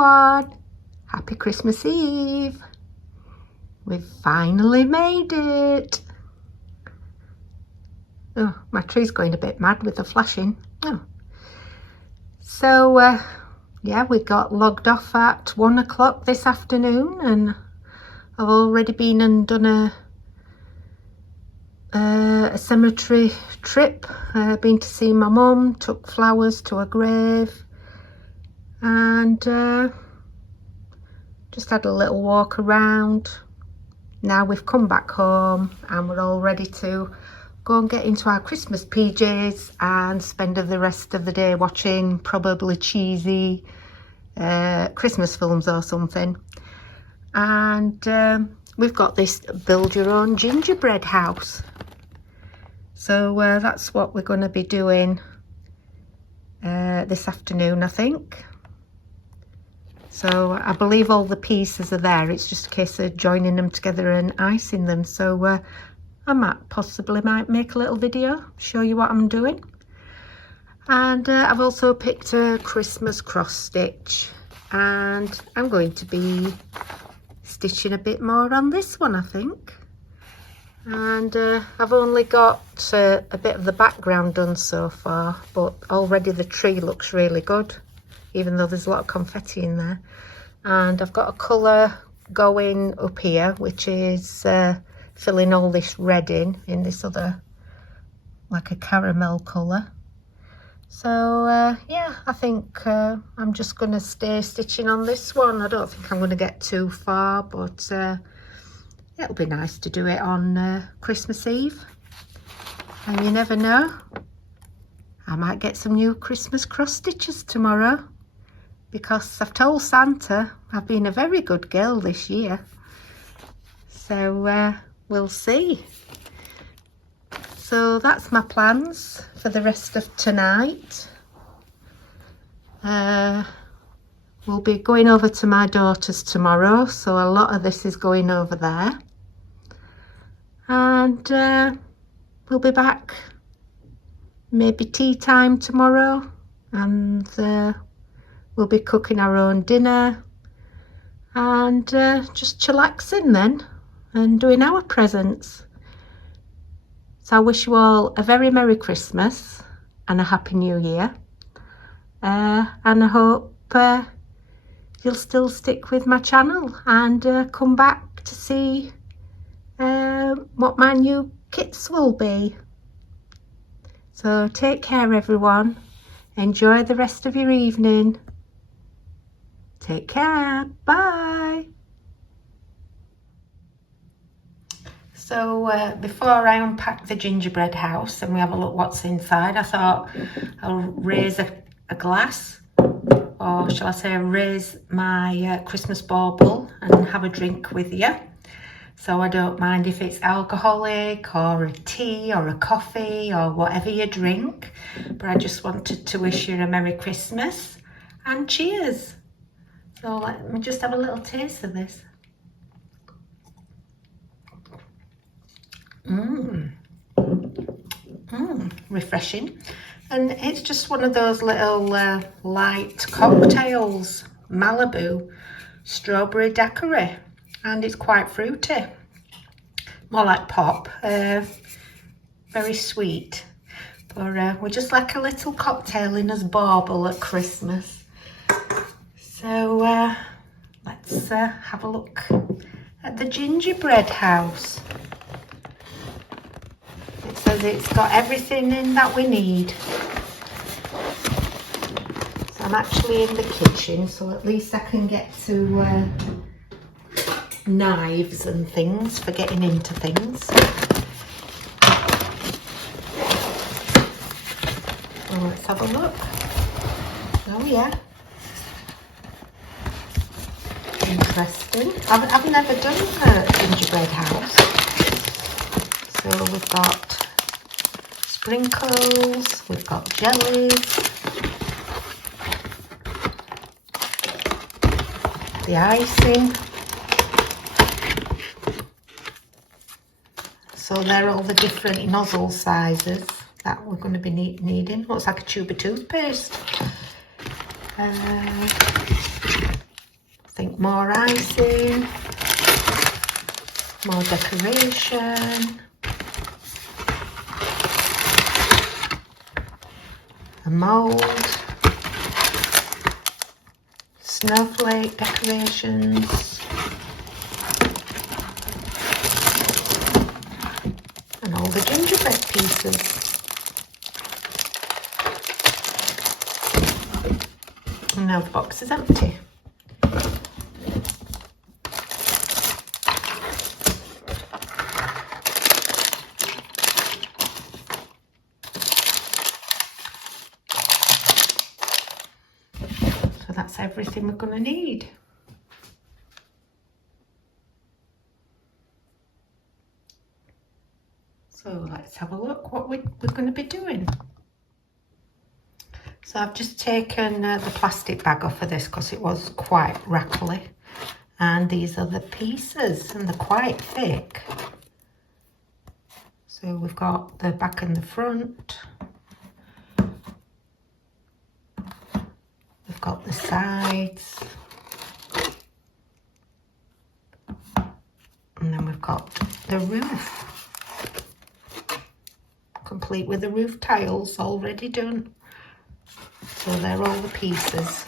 everyone. Happy Christmas Eve. We've finally made it. Oh, my tree's going a bit mad with the flashing. Oh. So, yeah, we got logged off at 1 o'clock this afternoon, and I've already been and done a cemetery trip. Been to see my mum, took flowers to her grave, and just had a little walk around. Now we've come back home and we're all ready to go and get into our Christmas PJs and spend the rest of the day watching probably cheesy Christmas films or something. And we've got this build your own gingerbread house. So that's what we're going to be doing this afternoon, I think. So I believe all the pieces are there. It's just a case of joining them together and icing them. So I might make a little video, show you what I'm doing. And I've also picked a Christmas cross stitch, and I'm going to be stitching a bit more on this one, I think. And I've only got a bit of the background done so far, but already the tree looks really good, even though there's a lot of confetti in there. And I've got a colour going up here, which is filling all this red in this other, like a caramel colour. So yeah, I think I'm just going to stay stitching on this one. I don't think I'm going to get too far, but it'll be nice to do it on Christmas Eve. And you never know, I might get some new Christmas cross stitches tomorrow, because I've told Santa I've been a very good girl this year. So we'll see. So that's my plans for the rest of tonight. We'll be going over to my daughter's tomorrow, so a lot of this is going over there. And we'll be back maybe tea time tomorrow, and we'll be cooking our own dinner and just chillaxing then and doing our presents. So I wish you all a very Merry Christmas and a Happy New Year, and I hope you'll still stick with my channel and come back to see what my new kits will be. So take care everyone, enjoy the rest of your evening, take care, bye. So before I unpack the gingerbread house and we have a look what's inside, I thought I'll raise a glass, or shall I say raise my Christmas bauble and have a drink with you. So I don't mind if it's alcoholic or a tea or a coffee or whatever you drink, but I just wanted to wish you a Merry Christmas and cheers. So let me just have a little taste of this. Refreshing. And it's just one of those little light cocktails, Malibu strawberry daiquiri, and it's quite fruity, more like pop, very sweet. But we're just like a little cocktail in us bauble at Christmas. So let's have a look at the gingerbread house. It says it's got everything in that we need. So I'm actually in the kitchen, so at least I can get to knives and things for getting into things. So let's have a look. Oh yeah. Interesting. I've never done a gingerbread house. So we've got sprinkles, we've got jellies, the icing. So they're all the different nozzle sizes that we're going to be needing. Looks like a tube of toothpaste. think more icing, more decoration, a mould, snowflake decorations, and all the gingerbread pieces. And now the box is empty. So that's everything we're going to need. So let's have a look what we're going to be doing. So I've just taken the plastic bag off of this because it was quite rattly. And these are the pieces and they're quite thick. So we've got the back and the front. We've got the sides. And then we've got the roof. Complete with the roof tiles already done. So they're all the pieces.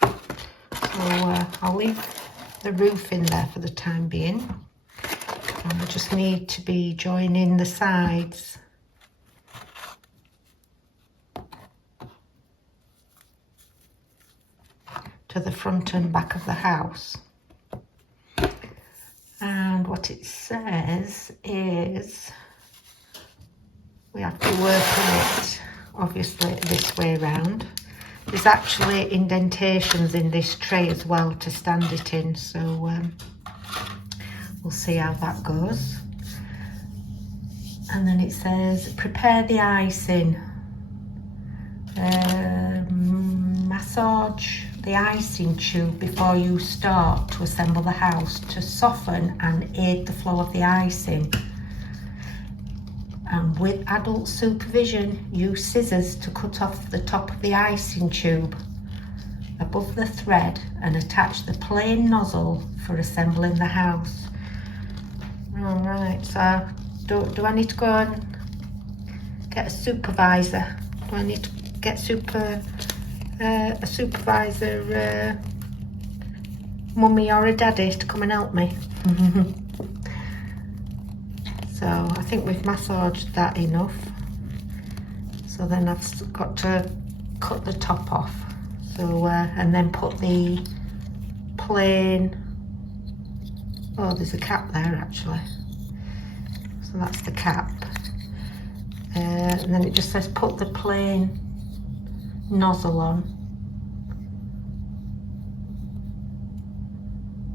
So I'll leave the roof in there for the time being. And we just need to be joining the sides. To the front and back of the house. And what it says is we have to work on it, obviously, this way round. There's actually indentations in this tray as well to stand it in, so we'll see how that goes. And then it says, prepare the icing. Massage the icing tube before you start to assemble the house to soften and aid the flow of the icing. And with adult supervision, use scissors to cut off the top of the icing tube above the thread and attach the plain nozzle for assembling the house. Alright, so do I need to go and get a supervisor? Do I need to get a supervisor, mummy or a daddy to come and help me? So I think we've massaged that enough. So then I've got to cut the top off. So and then put the plain, oh there's a cap there actually. So that's the cap. And then it just says put the plain nozzle on.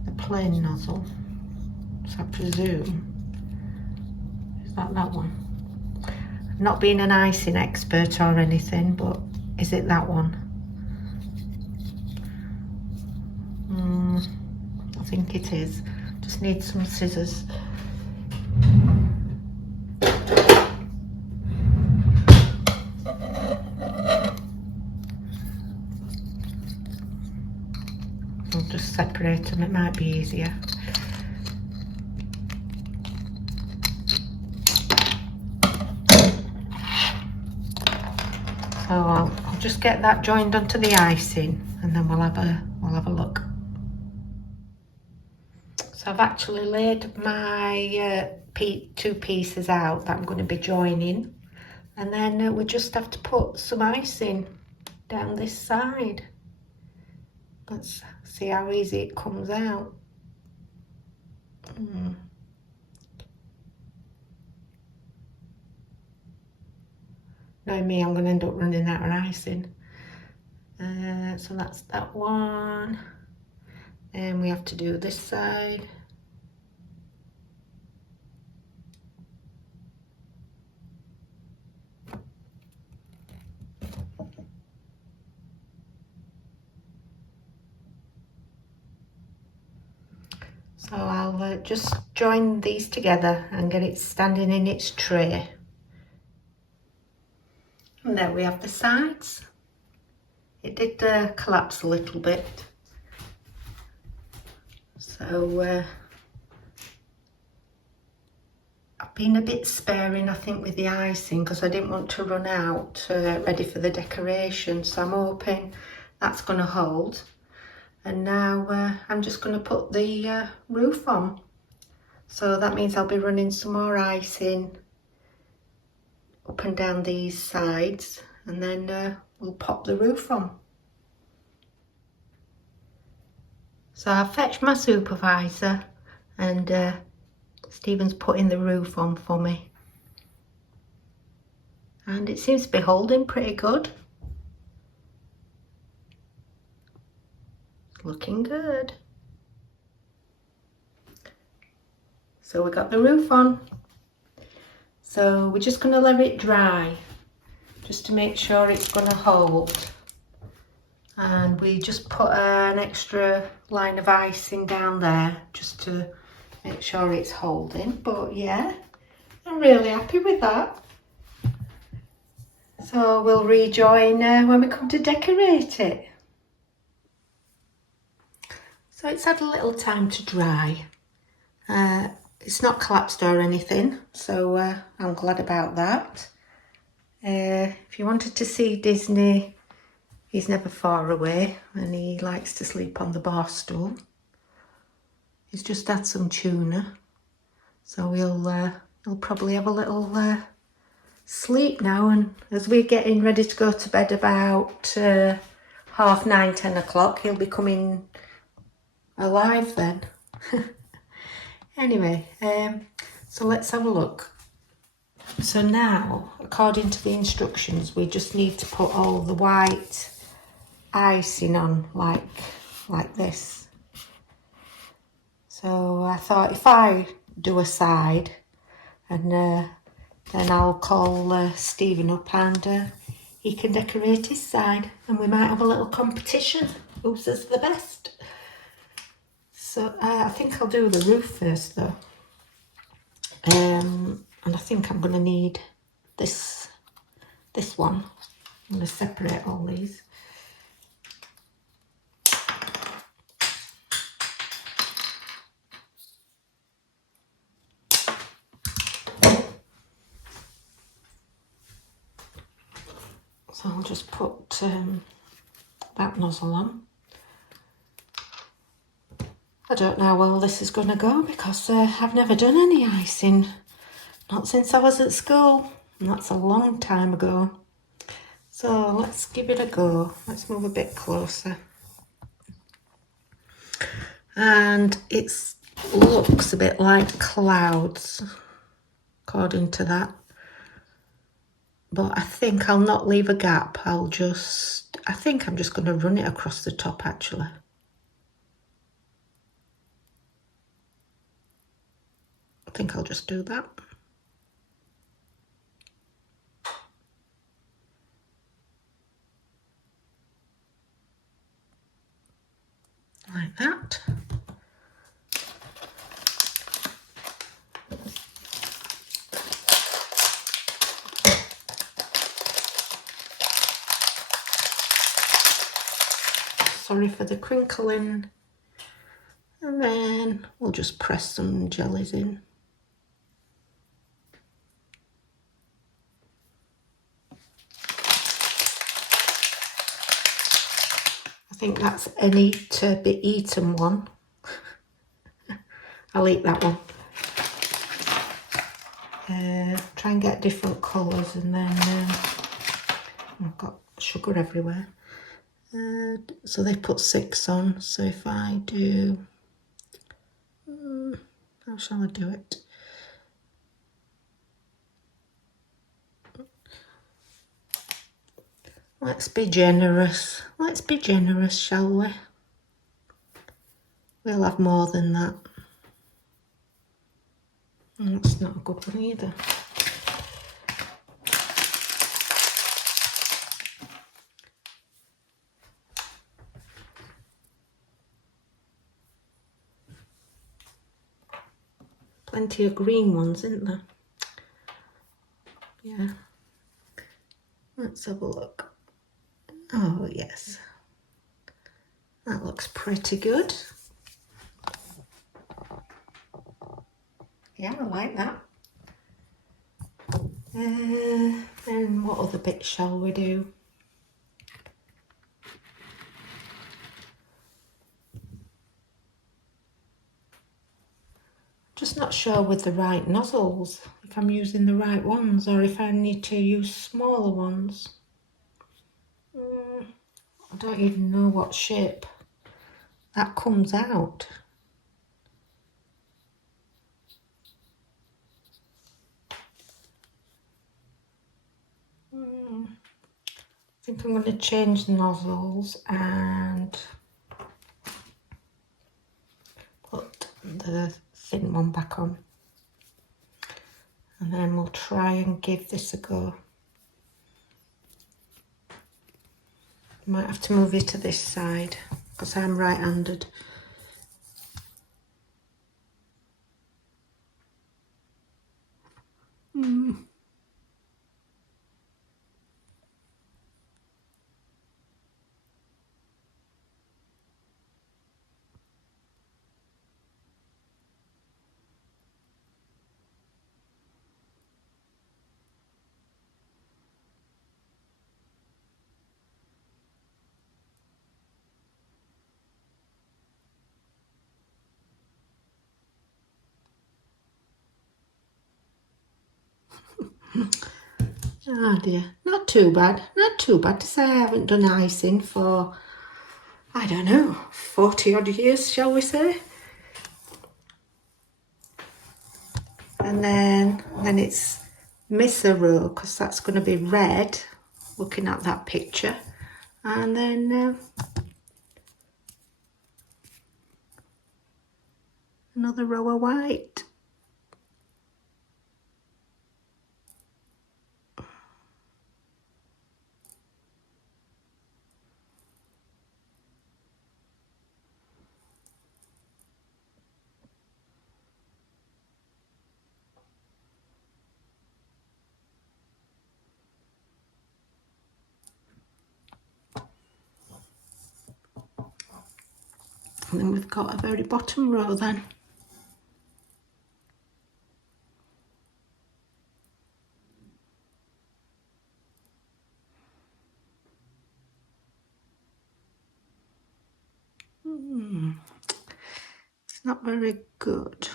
The plain nozzle. So I presume that one. Not being an icing expert or anything, but is it that one? I think it is. Just need some scissors. I'll just separate them, it might be easier. So I'll just get that joined onto the icing and then we'll have a look. So I've actually laid my two pieces out that I'm going to be joining, and then we just have to put some icing down this side. Let's see how easy it comes out. Knowing me, I'm going to end up running out of icing. So that's that one. And we have to do this side. So I'll just join these together and get it standing in its tray. And there we have the sides. it did collapse a little bit. So I've been a bit sparing, I think, with the icing because I didn't want to run out ready for the decoration. So I'm hoping that's going to hold. And now I'm just going to put the roof on. So that means I'll be running some more icing up and down these sides, and then we'll pop the roof on. So I've fetched my supervisor, and Stephen's putting the roof on for me. And it seems to be holding pretty good. Looking good. So we got the roof on. So we're just going to let it dry, just to make sure it's going to hold. And we just put an extra line of icing down there, just to make sure it's holding. But yeah, I'm really happy with that. So we'll rejoin when we come to decorate it. So it's had a little time to dry. It's not collapsed or anything, so I'm glad about that. If you wanted to see Disney, he's never far away and he likes to sleep on the bar stool. He's just had some tuna, so he'll probably have a little sleep now, and as we're getting ready to go to bed about 9:30, 10 o'clock, he'll be coming alive then. Anyway, so let's have a look. So now, according to the instructions, we just need to put all the white icing on like this. So I thought if I do a side, and then I'll call Stephen up and he can decorate his side, and we might have a little competition, who says the best. So I think I'll do the roof first though. And I think I'm going to need this one. I'm going to separate all these. So I'll just put that nozzle on. I don't know how well this is going to go because I've never done any icing. Not since I was at school, and that's a long time ago. So let's give it a go. Let's move a bit closer. And it looks a bit like clouds, according to that. But I think I'll not leave a gap. I think I'm just going to run it across the top actually. I think I'll just do that. Like that. Sorry for the crinkling. And then we'll just press some jellies in. I think that's any to be eaten one. I'll eat that one. Try and get different colours, and then I've got sugar everywhere. So they put 6 on, so if I do, how shall I do it? Let's be generous. Let's be generous, shall we? We'll have more than that. That's not a good one either. Plenty of green ones, isn't there? Yeah. Let's have a look. Oh, But yes, that looks pretty good. Yeah, I like that. Then what other bits shall we do? Just not sure with the right nozzles, if I'm using the right ones or if I need to use smaller ones. I don't even know what shape that comes out. I think I'm going to change the nozzles and put the thin one back on. And then we'll try and give this a go. Might have to move it to this side because I'm right-handed. Oh dear, not too bad. Not too bad to say I haven't done icing for, I don't know, 40 odd years, shall we say? And then it's Missa row, because that's going to be red, looking at that picture. And then another row of white. And then we've got a very bottom row then. It's not very good.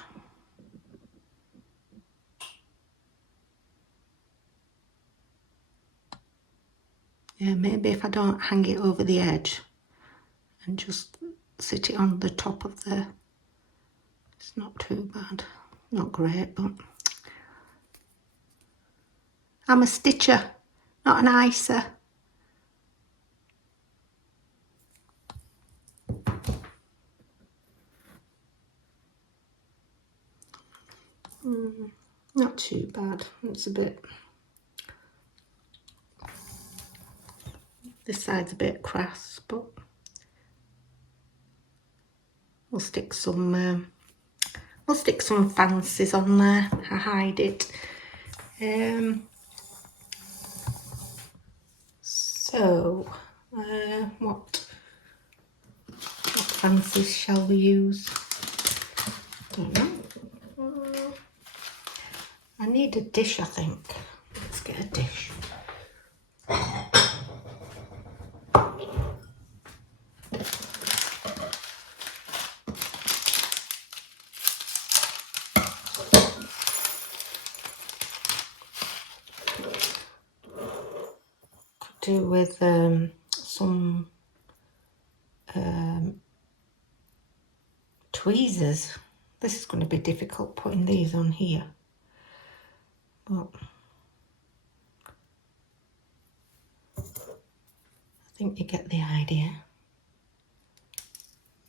Yeah, maybe if I don't hang it over the edge and just sit it on the top of the, it's not too bad. Not great, but I'm a stitcher, not an icer. Not too bad. It's a bit, this side's a bit crass, but we'll stick some fancies on there. I hide it. So what fancies shall we use? Don't know. I need a dish, I think. Let's get a dish. Could do with some tweezers. This is going to be difficult putting these on here, but I think you get the idea.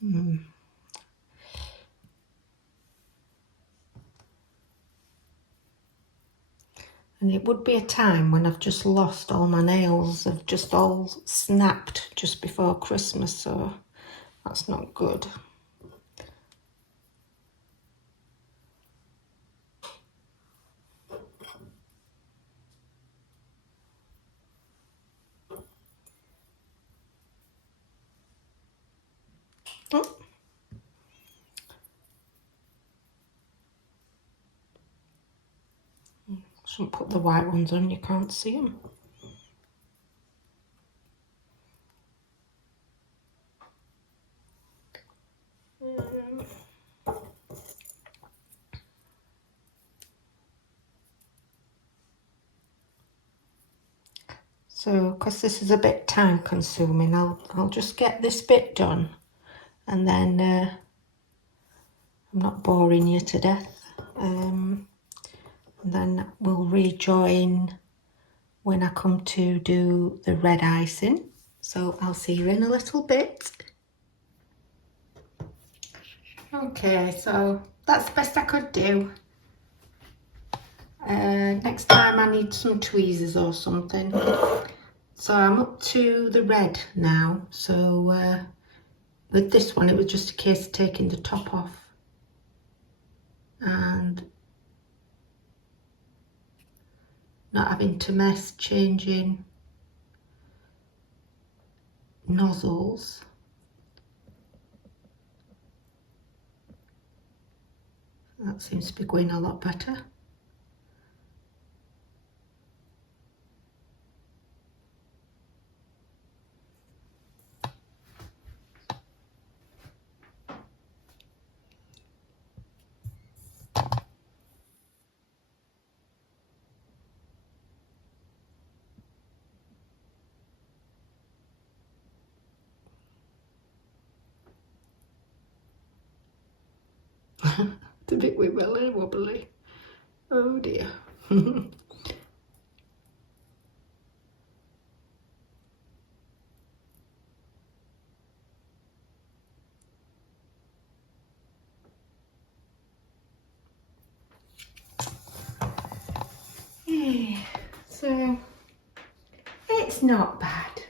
And it would be a time when I've just lost all my nails, have just all snapped just before Christmas, so that's not good. Oh. Shouldn't put the white ones on, you can't see them. So, because this is a bit time consuming, I'll just get this bit done, and then I'm not boring you to death. And then we'll rejoin when I come to do the red icing. So I'll see you in a little bit. Okay, so that's the best I could do. Next time I need some tweezers or something. So I'm up to the red now. So with this one, it was just a case of taking the top off and not having to mess changing nozzles. That seems to be going a lot better. It's a bit wibbly wobbly. Oh dear. Yeah, so it's not bad.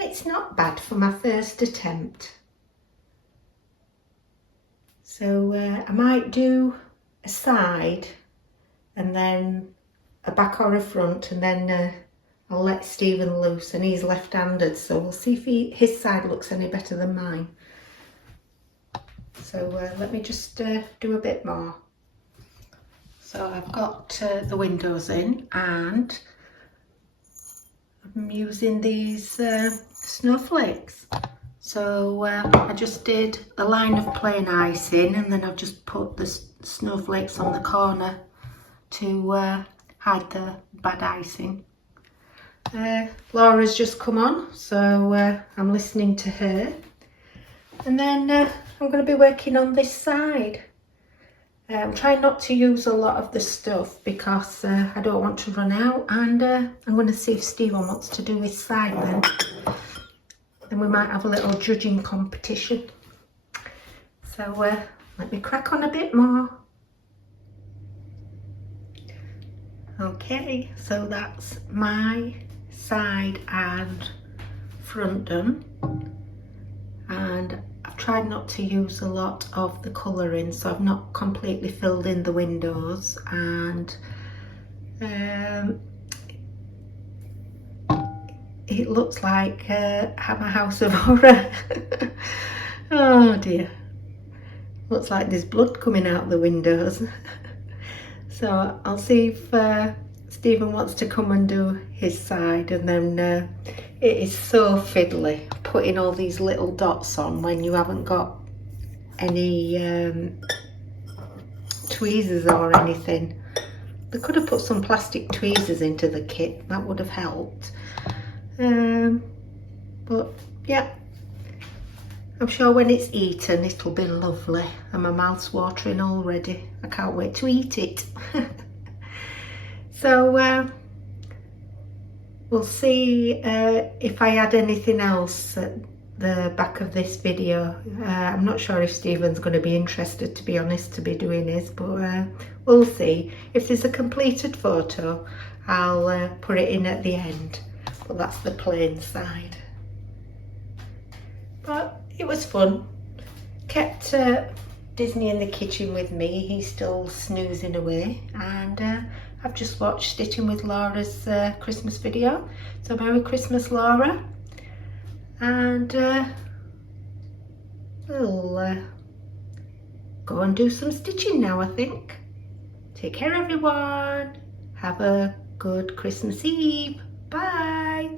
It's not bad for my first attempt. So I might do a side and then a back or a front, and then I'll let Stephen loose, and he's left-handed, so we'll see if his side looks any better than mine. So let me just do a bit more. So I've got the windows in, and I'm using these snowflakes. So I just did a line of plain icing, and then I've just put the snowflakes on the corner to hide the bad icing. Laura's just come on, so I'm listening to her. And then I'm going to be working on this side. I'm trying not to use a lot of the stuff because I don't want to run out, and I'm going to see if Stephen wants to do his side then. Then we might have a little judging competition. So let me crack on a bit more. Okay, so that's my side and front done, and I've tried not to use a lot of the colouring, so I've not completely filled in the windows, and it looks like I'm a house of horror. Oh dear, looks like there's blood coming out the windows. So I'll see if Stephen wants to come and do his side, and then it is so fiddly putting all these little dots on when you haven't got any tweezers or anything. They could have put some plastic tweezers into the kit, that would have helped. But yeah, I'm sure when it's eaten it'll be lovely, and my mouth's watering already. I can't wait to eat it. So we'll see if I add anything else at the back of this video. I'm not sure if Stephen's going to be interested, to be honest, to be doing this, but we'll see. If there's a completed photo, I'll put it in at the end. But that's the plain side. But it was fun. Kept Disney in the kitchen with me. He's still snoozing away, and I've just watched it in with Laura's Christmas video. So Merry Christmas, Laura. And I'll go and do some stitching now, I think. Take care everyone. Have a good Christmas Eve. Bye.